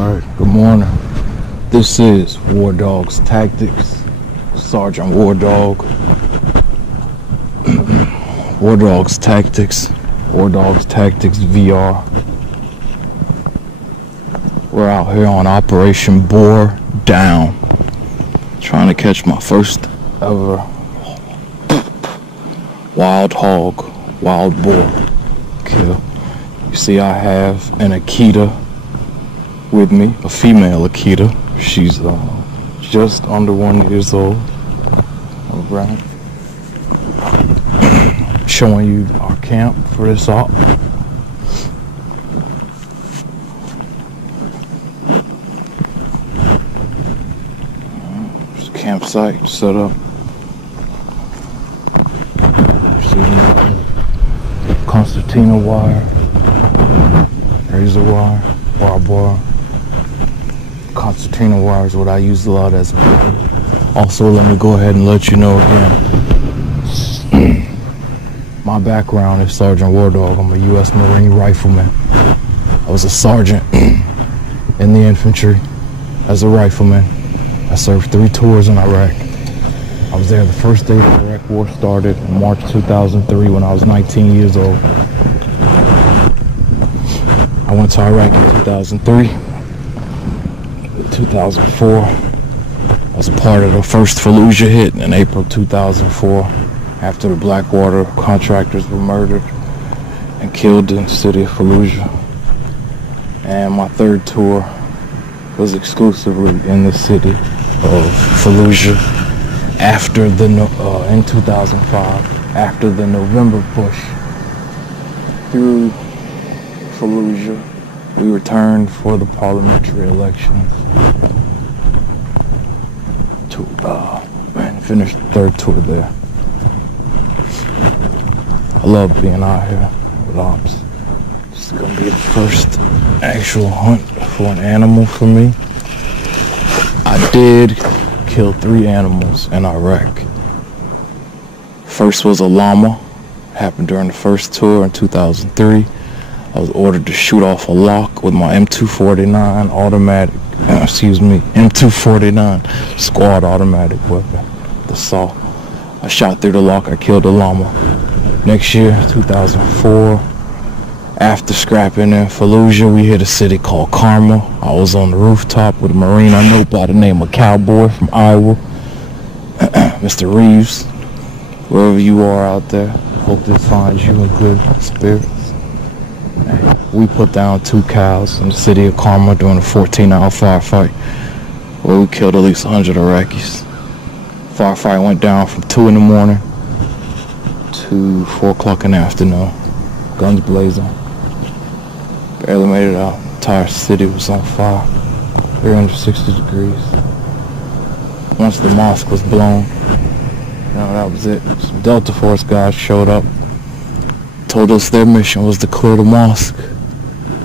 Alright, good morning. This is War Dog's Tactics. Sergeant War Dog. War Dog's Tactics. War Dog's Tactics VR. We're out here on Operation Bore Down. Trying to catch my first ever wild hog, wild boar kill. You see I have an Akita with me, a female Akita. She's just under 1 year old. Alright. Showing you our camp for this op. There's a campsite set up. See concertina wire, razor wire, barbed wire. Concertina wire is what I use a lot as well. Also, let me go ahead and let you know again. My background is Sergeant War Dog. I'm a U.S. Marine Rifleman. I was a sergeant in the infantry as a rifleman. I served 3 tours in Iraq. I was there the first day the Iraq War started in March 2003 when I was 19 years old. I went to Iraq in 2003. 2004, I was a part of the first Fallujah hit in April 2004 after the Blackwater contractors were murdered and killed in the city of Fallujah. And my third tour was exclusively in the city of Fallujah after the in 2005, after the November push through Fallujah. We returned for the parliamentary elections to and finished the third tour there. I love being out here with ops. This is gonna be the first actual hunt for an animal for me. I did kill 3 animals in Iraq. First was a llama. Happened during the first tour in 2003. I was ordered to shoot off a lock with my M249 automatic, M249 squad automatic weapon, the saw. I shot through the lock, I killed a llama. Next year, 2004, after scrapping in Fallujah, we hit a city called Karma. I was on the rooftop with a Marine I know by the name of Cowboy from Iowa, Mr. Reeves. Wherever you are out there, hope this finds you in good spirits. We put down 2 cows in the city of Karma during a 14-hour firefight where we killed at least 100 Iraqis. Firefight went down from 2 in the morning to 4 o'clock in the afternoon. Guns blazing. Barely made it out. The entire city was on fire. 360 degrees. Once the mosque was blown, that was it. Some Delta Force guys showed up. Told us their mission was to clear the mosque,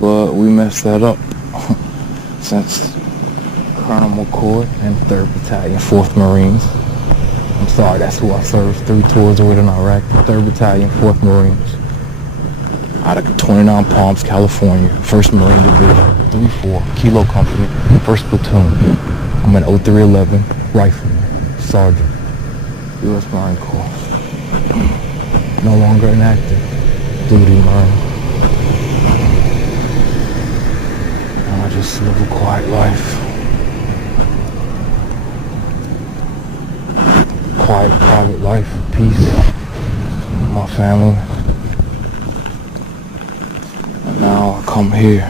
but we messed that up since Colonel McCord and 3rd Battalion, 4th Marines. I'm sorry, that's who I served 3 tours with in Iraq. 3rd Battalion, 4th Marines. Out of 29 Palms, California, 1st Marine Division, 3-4, Kilo Company, 1st Platoon. I'm an 0311 Rifleman, Sergeant, U.S. Marine Corps. No longer inactive. Duty, man. And I just live a quiet life. Quiet, private life, peace. My family. And now I come here.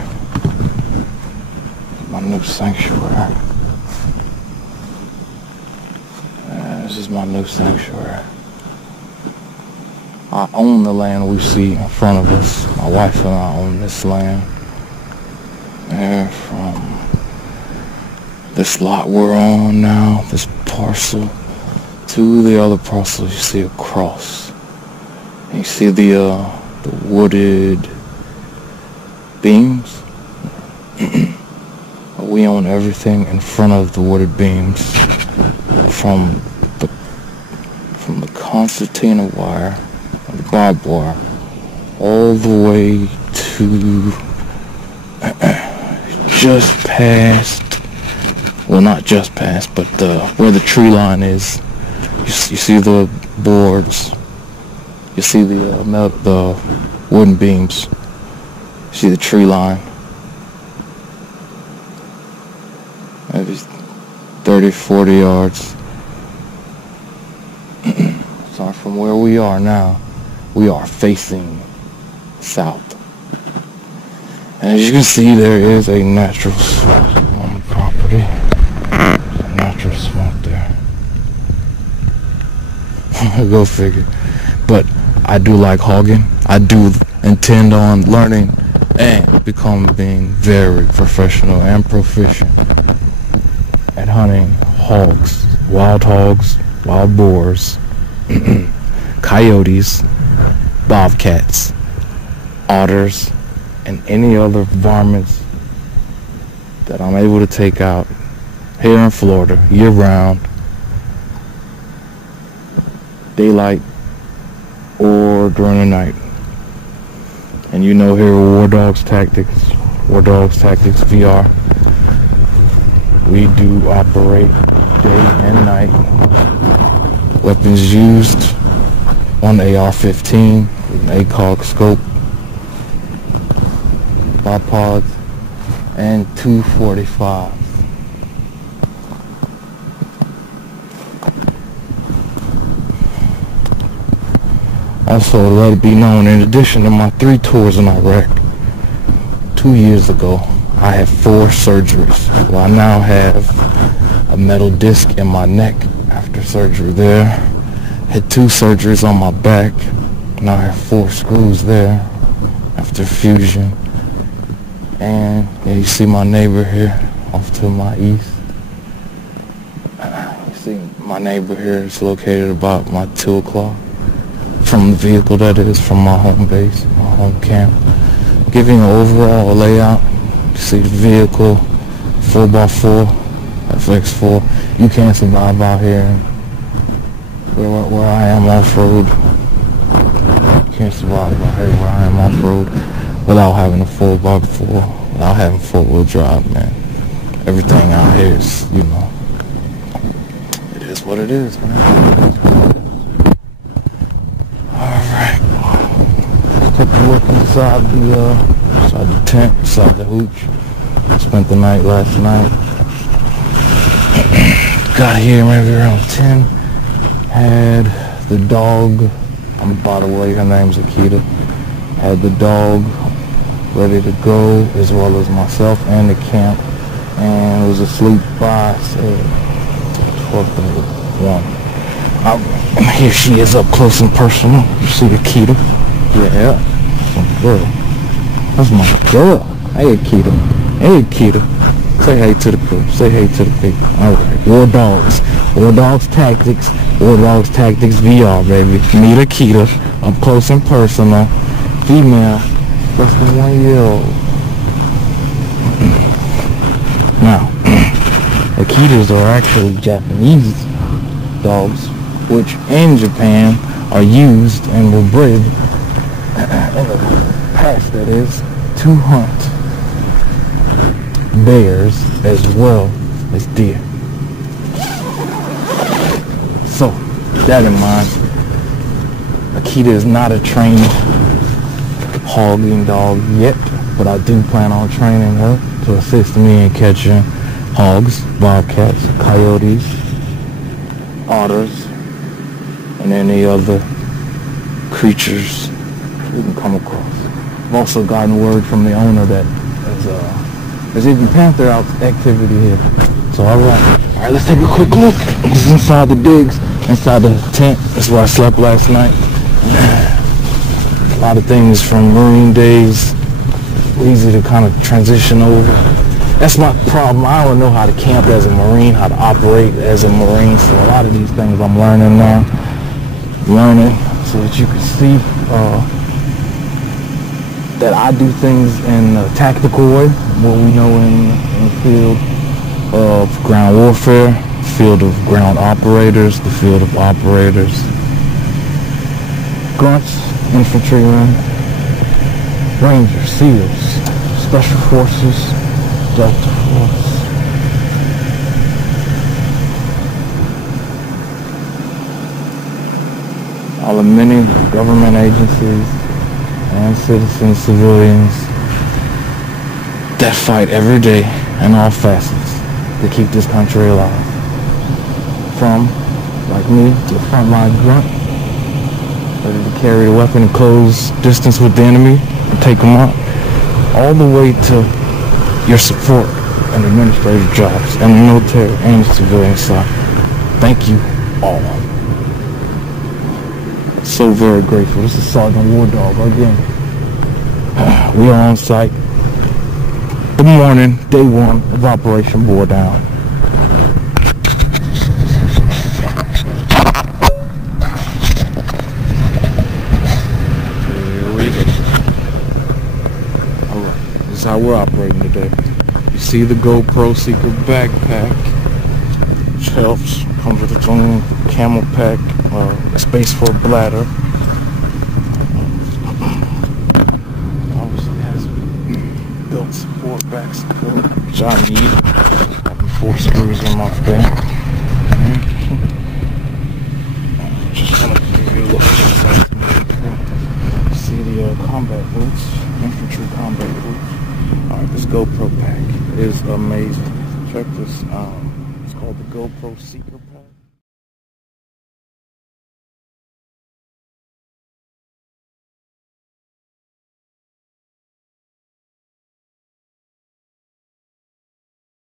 My new sanctuary. This is my new sanctuary. I own the land we see in front of us. My wife and I own this land. And from this lot we're on now, this parcel, to the other parcel, you see a cross. And you see the wooded beams. We own everything in front of the wooded beams, from the concertina wire, the barbed wire, all the way to just past, well, not just past, but where the tree line is. You see the boards. You see the wooden beams. You see the tree line. Maybe 30, 40 yards. So from where we are now, we are facing south. And as you can see, there is a natural swamp on the property. A natural swamp there. Go figure. But I do like hogging. I do intend on learning and becoming very professional and proficient at hunting hogs, wild boars, coyotes, bobcats, otters, and any other varmints that I'm able to take out here in Florida year round, daylight or during the night. And you know, here at War Dogs Tactics VR, we do operate day and night. Weapons used: one AR-15, an ACOG scope, bipods, and 245s. Also, to let it be known, in addition to my 3 tours in Iraq 2 years ago, I had 4 surgeries. Well, I now have a metal disc in my neck after surgery there. Had 2 surgeries on my back. Now I have 4 screws there after fusion. And yeah, you see my neighbor here off to my east. You see my neighbor here is located about my 2 o'clock. From the vehicle, that is, from my home base, my home camp. Giving an overall layout. You see the vehicle, 4x4, FX4. You can't survive out here where I am off-road. You can't survive out here where I am off-road without having a 4x4, without having 4-wheel drive, man. Everything out here is, you know, it is what it is, man. Take a look inside the tent, inside the hooch. Spent the night last night. Got here maybe around 10. Had the dog, by the way, her name's Akita. Had the dog ready to go, as well as myself and the camp. And was asleep by, say, 12:31. And here she is up close and personal. You see Akita? Yeah, that's my girl. That's my girl. Hey, Akita. Hey, Akita. Say hey to the crew. Say hey to the people. Alright. War Dogs Tactics. War Dogs Tactics VR, baby. Meet Akita. Up close and personal. Female. Less than 1 year old. Now, Akitas are actually Japanese dogs, which in Japan are used and were bred in the past, that is, to hunt bears as well as deer. So, with that in mind, Akita is not a trained hogging dog yet, but I do plan on training her to assist me in catching hogs, bobcats, coyotes, otters, and any other creatures we can come across. I've also gotten word from the owner that there's even panther activity here. So alright, let's take a quick look. This is inside the digs, inside the tent. That's where I slept last night. A lot of things from Marine days, easy to kind of transition over. That's my problem. I don't know how to camp as a Marine, how to operate as a Marine. So a lot of these things I'm learning now. So that you can see that I do things in a tactical way, what we know in the field of ground warfare, field of ground operators, the field of operators, Grunts, Infantrymen, Rangers, SEALs, Special Forces, Delta Force. All the many government agencies and citizens, civilians that fight every day in all facets to keep this country alive. From, like me, the frontline grunt, ready to carry the weapon and close distance with the enemy and take them out, all the way to your support and administrative jobs and the military and the civilian side. Thank you all. So very grateful. This is Sergeant War Dog again. We are on site. Good morning, day one of Operation Bore Down. Here we go. Alright, this is how we're operating today. You see the GoPro Seeker backpack, which helps. Comes with its own camel pack, space for a bladder. Obviously has belt support, back support, which I need. Having 4 screws in my belt. Just want to give you a look inside. See the combat boots, infantry combat boots. Alright, this GoPro pack is amazing. Check this. It's called the GoPro Seeker